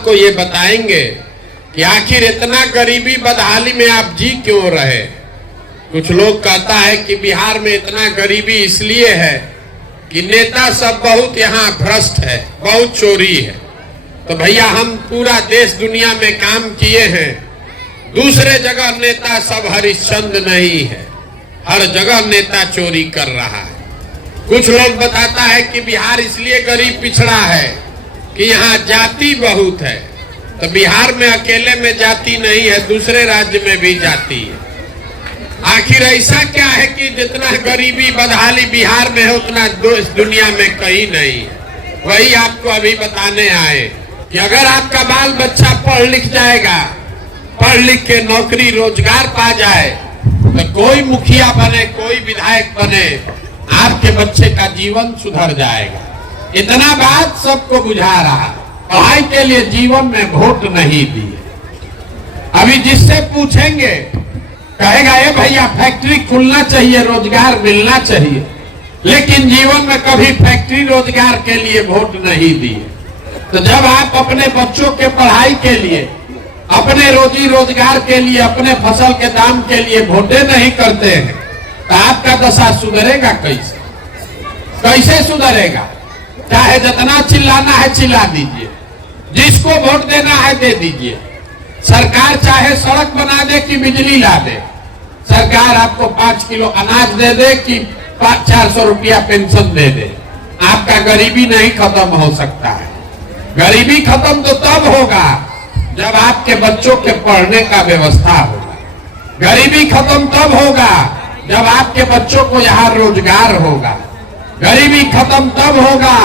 आपको ये बताएंगे कि आखिर इतना गरीबी बदहाली में आप जी क्यों रहे। कुछ लोग कहता है कि बिहार में इतना गरीबी इसलिए है कि नेता सब बहुत यहाँ भ्रष्ट है, बहुत चोरी है। तो भैया हम पूरा देश दुनिया में काम किए हैं, दूसरे जगह नेता सब हरिश्चंद्र नहीं है, हर जगह नेता चोरी कर रहा है। कुछ लोग बताता है कि बिहार इसलिए गरीब पिछड़ा है कि यहाँ जाति बहुत है। तो बिहार में अकेले में जाति नहीं है, दूसरे राज्य में भी जाति है। आखिर ऐसा क्या है कि जितना गरीबी बदहाली बिहार में है उतना दुनिया में कहीं नहीं है। वही आपको अभी बताने आए कि अगर आपका बाल बच्चा पढ़ लिख जाएगा, पढ़ लिख के नौकरी रोजगार पा जाए, तो कोई मुखिया बने, कोई विधायक बने, आपके बच्चे का जीवन सुधर जाएगा। इतना बात सबको बुझा रहा। पढ़ाई के लिए जीवन में वोट नहीं दिए। अभी जिससे पूछेंगे कहेगा ये भैया फैक्ट्री खुलना चाहिए, रोजगार मिलना चाहिए, लेकिन जीवन में कभी फैक्ट्री रोजगार के लिए वोट नहीं दिए। तो जब आप अपने बच्चों के पढ़ाई के लिए, अपने रोजी रोजगार के लिए, अपने फसल के दाम के लिए वोटे नहीं करते हैं, तो आपका दशा सुधरेगा कैसे? कैसे सुधरेगा? चाहे जितना चिल्लाना है चिल्ला दीजिए, जिसको वोट देना है दे दीजिए। सरकार चाहे सड़क बना दे कि बिजली ला दे, सरकार आपको 5 किलो अनाज दे दे कि 400 रुपया पेंशन दे दे, आपका गरीबी नहीं खत्म हो सकता है। गरीबी खत्म तो तब होगा जब आपके बच्चों के पढ़ने का व्यवस्था होगा। गरीबी खत्म तब होगा जब आपके बच्चों को यहाँ रोजगार होगा। गरीबी खत्म तब होगा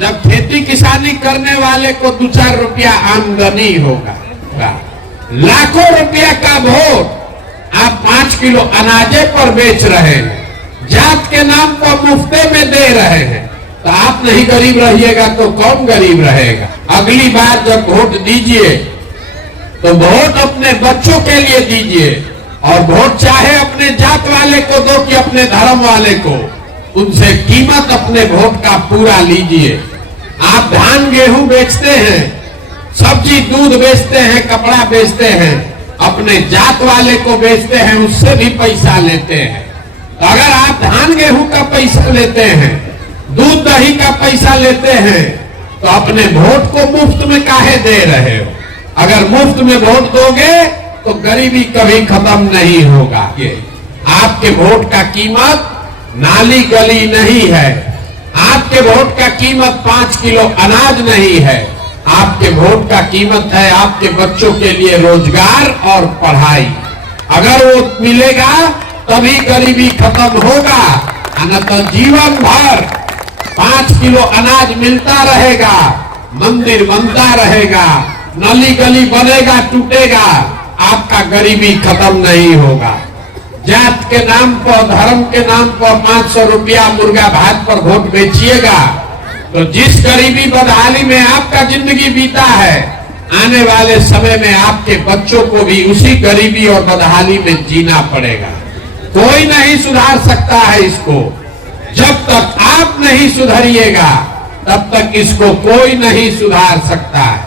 जब खेती किसानी करने वाले को 2-4 रुपया आमदनी होगा। लाखों रुपया का वोट आप 5 किलो अनाजे पर बेच रहे हैं, जात के नाम पर मुफ्ते में दे रहे हैं। तो आप नहीं गरीब रहिएगा तो कौन गरीब रहेगा? अगली बार जब वोट दीजिए तो वोट अपने बच्चों के लिए दीजिए, और वोट चाहे अपने जात वाले को दो कि अपने धर्म वाले को, उनसे कीमत अपने वोट का पूरा लीजिए। आप धान गेहूं बेचते हैं, सब्जी दूध बेचते हैं, कपड़ा बेचते हैं, अपने जात वाले को बेचते हैं, उससे भी पैसा लेते हैं। तो अगर आप धान गेहूं का पैसा लेते हैं, दूध दही का पैसा लेते हैं, तो अपने वोट को मुफ्त में काहे दे रहे हो? अगर मुफ्त में वोट दोगे तो गरीबी कभी खत्म नहीं होगा। आपके वोट का कीमत नाली गली नहीं है, आपके वोट का कीमत 5 किलो अनाज नहीं है, आपके वोट का कीमत है आपके बच्चों के लिए रोजगार और पढ़ाई। अगर वो मिलेगा तभी गरीबी खत्म होगा, न तो जीवन भर 5 किलो अनाज मिलता रहेगा, मंदिर बनता रहेगा, नली गली बनेगा, टूटेगा, आपका गरीबी खत्म नहीं होगा। जात के नाम पर, धर्म के नाम पर 500 रुपया मुर्गा भात पर वोट बेचिएगा तो जिस गरीबी बदहाली में आपका जिंदगी बीता है, आने वाले समय में आपके बच्चों को भी उसी गरीबी और बदहाली में जीना पड़ेगा। कोई नहीं सुधार सकता है इसको। जब तक आप नहीं सुधरिएगा तब तक इसको कोई नहीं सुधार सकता है।